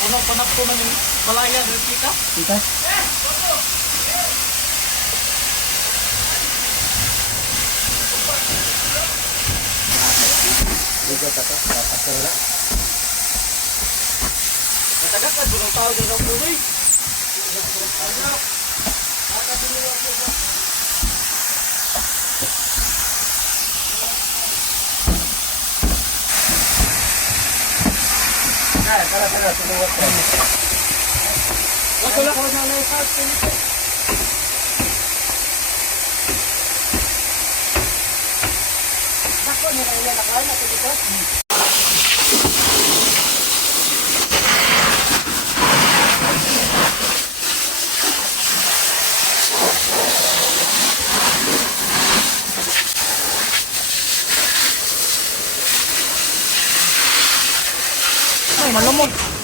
Unang panak ko man yung malaya ng kita. Kita? Ligot ako, tapos na. Natagakan, bulang tao din ang puloy. Tara, tuluwat ko. Wala ko na naisas. Bako nila ilan na kaya na dito. Ay, malumog.